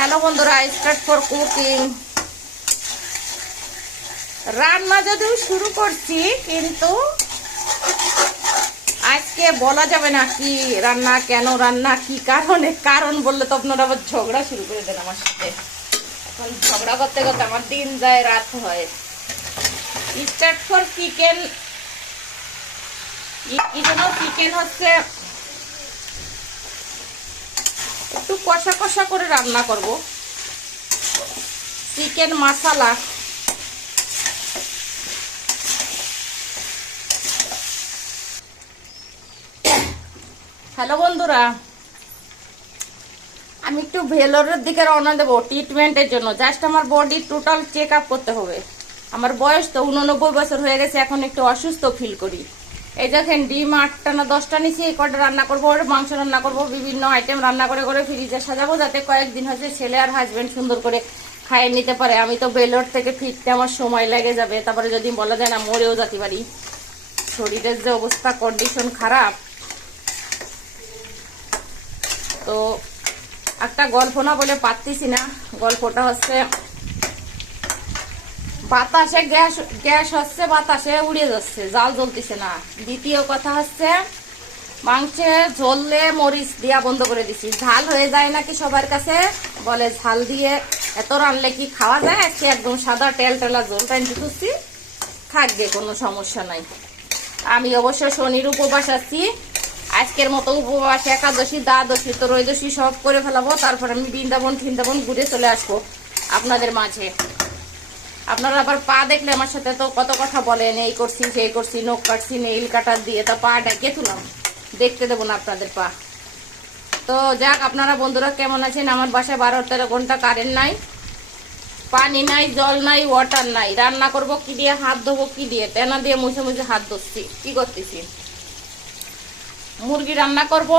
Hello বন্ধুরা start for cooking রান্না যদিও শুরু করছি, কিন্তু আজকে বলা যাবে না কি রান্না, কেন রান্না, কি কারণে কারণ বললে তো আপনারা আবার ঝগড়া শুরু করে দেন আমার সাথে। এখন ঝগড়া করতে করতে আমার দিন যায়, রাত হয়। স্টার্ট ফর চিকেন চিকেন হচ্ছে একটু কষা কষা করে রান্না করব। চিকেন মশলা। হ্যালো বন্ধুরা, আমি একটু ভেলোরের দিকে রওনা দেবো ট্রিটমেন্টের জন্য। জাস্ট আমার বডি টোটাল চেক আপ করতে হবে। আমার বয়স তো উননব্বই বছর হয়ে গেছে, এখন একটু অসুস্থ ফিল করি। এই দেখেন ডিম আটটা না দশটা নিছি, এই কটা রান্না করব, ওর মাংস রান্না করব, বিভিন্ন আইটেম রান্না করে করে ফ্রিজে সাজাবো যাতে কয়েকদিন হচ্ছে ছেলে আর হাজবেন্ড সুন্দর করে খাইয়ে নিতে পারে। আমি তো বেলোর থেকে ফিরতে আমার সময় লেগে যাবে। তারপরে যদি বলা যায় না, মরেও যেতে পারি। শরীরের যে অবস্থা কন্ডিশন খারাপ। তো একটা গল্প না বলে পারতেছি না। গল্পটা হচ্ছে বাতাসে গ্যাস গ্যাস হচ্ছে বাতাসে উড়ে যাচ্ছে, জাল জ্বলতেছে না। দ্বিতীয় কথা হচ্ছে, মাংসে ঝোললে মরিচ দিয়া বন্ধ করে দিছি। ঝাল হয়ে যায় নাকি সবার কাছে? বলে, ঝাল দিয়ে এত রানলে কি খাওয়া যায়? আজকে একদম সাদা তেল টেলা ঝোল টাইম দিতেছি থাকবে, কোনো সমস্যা নাই। আমি অবশ্য শনির উপবাস আছি। আজকের মতো উপবাস, একাদশী, দ্বাদশী, ত্রয়োদশী সব করে ফেলাবো। তারপর আমি বৃন্দাবন ফিন্দাবন ঘুরে চলে আসব আপনাদের মাঝে। আপনারা আবার পা দেখলে আমার সাথে তো কত কথা বলেন, এই করছি, সেই করছি, নখ কাটছি, নেইল কাটার দিয়ে তা পা ডাকিয়ে তুলাম দেখতে দেবো না আপনাদের পা। তো যাক, আপনারা বন্ধুরা কেমন আছেন? আমার বাসায় বারো তেরো ঘণ্টা কারেন্ট নাই, পানি নাই, জল নাই ওয়াটার নাই। রান্না করব কি দিয়ে, হাত ধোবো কি দিয়ে? টেনা দিয়ে মুছে মুছে হাত ধরছি। কি করতেছি? মুরগি রান্না করব,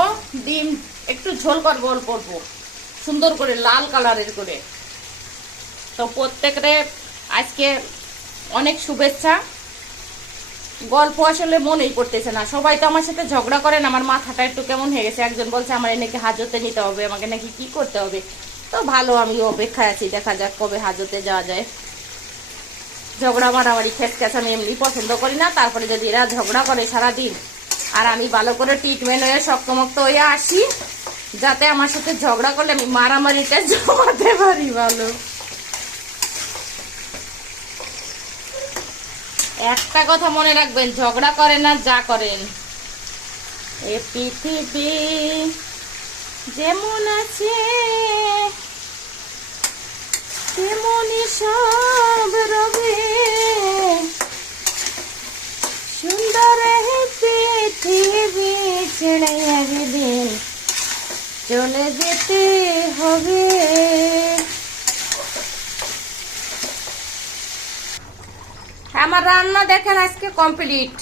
ডিম, একটু ঝোল করব অল্প অল্প। সুন্দর করে, লাল কালারের করে। তো প্রত্যেকরে আজকে অনেক শুভেচ্ছা। গল্প আসলে মনেই পড়তেছে না। সবাই তো আমার সাথে ঝগড়া করেন, আমার মাথাটা একটু কেমন হয়ে গেছে। একজন বলছে, আমার নাকি হাজতে নিতে হবে? আমাকে নাকি কি করতে হবে? তো ভালো, আমি অপেক্ষায় আছি। দেখা যাক কবে হাজতে যাওয়া যায়। ঝগড়া মারামারি, খেস খেস আমি এমনি পছন্দ করি না। তারপরে যদি এরা ঝগড়া করে সারাদিন, আর আমি ভালো করে ট্রিটমেন্ট হয়ে শক্তমক্ত হয়ে আসি, যাতে আমার সাথে ঝগড়া করলে আমি মারামারিটা জমাতে পারি ভালো। একটা কথা মনে রাখবেন, ঝগড়া করেন আর যা করেন। এ পৃথিবী যেমন আছে, তেমনই সব রবে সুন্দর পৃথিবী ছেড়ে একদিন চলে যেতে হবে। আমার রান্না দেখেন আজকে কমপ্লিট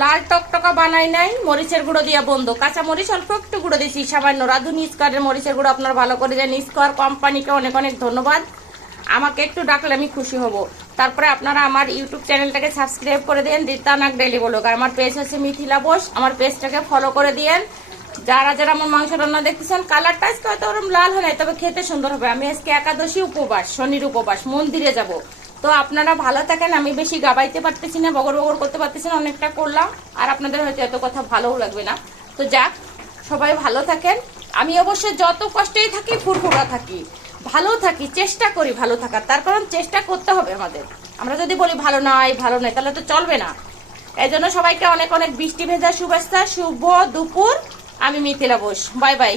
লাল টকটকা বানাই নাই, মরিচের গুঁড়ো দিয়া বন্ধ। কাঁচা মরিচ অল্প একটু গুঁড়ো দিয়েছি সামান্য রাধুনি স্কোয়ারের মরিচের গুঁড়ো আপনার ভালো করে জানেন। স্কোয়ার কোম্পানিকে অনেক অনেক ধন্যবাদ। আমাকে একটু ডাকলে আমি খুশি হব। তারপরে আপনারা আমার ইউটিউব চ্যানেলটাকে সাবস্ক্রাইব করে দেন রীতানাক ডেলি বলুক আমার পেজ হচ্ছে মিথিলা বোস। আমার পেজটাকে ফলো করে দিয়েন। যারা যারা আমার মাংস রান্না দেখতেছেন কালারটা আজকে হয়তো ওরকম লাল হয় তবে খেতে সুন্দর হবে। আমি আজকে একাদশী উপবাস, শনির উপবাস, মন্দিরে যাব। তো আপনারা ভালো থাকেন, আমি বেশি গাবাইতে পারতেছি না, বগর বগর করতে পারতেছি না, অনেকটা করলাম, আর আপনাদের হয়তো এত কথা ভালোও লাগবে না। তো যাক, সবাই ভালো থাকেন। আমি অবশ্য যত কষ্টেই থাকি, ফুরফুরা থাকি। ভালো থাকি, চেষ্টা করি ভালো থাকার। তার কারণ চেষ্টা করতে হবে আমাদের। আমরা যদি বলি ভালো নয় ভালো নয় তাহলে তো চলবে না। এই জন্য সবাইকে অনেক অনেক বৃষ্টি ভেজা শুভেচ্ছা, শুভ দুপুর। আমি মিথিলা বোস। Bye bye.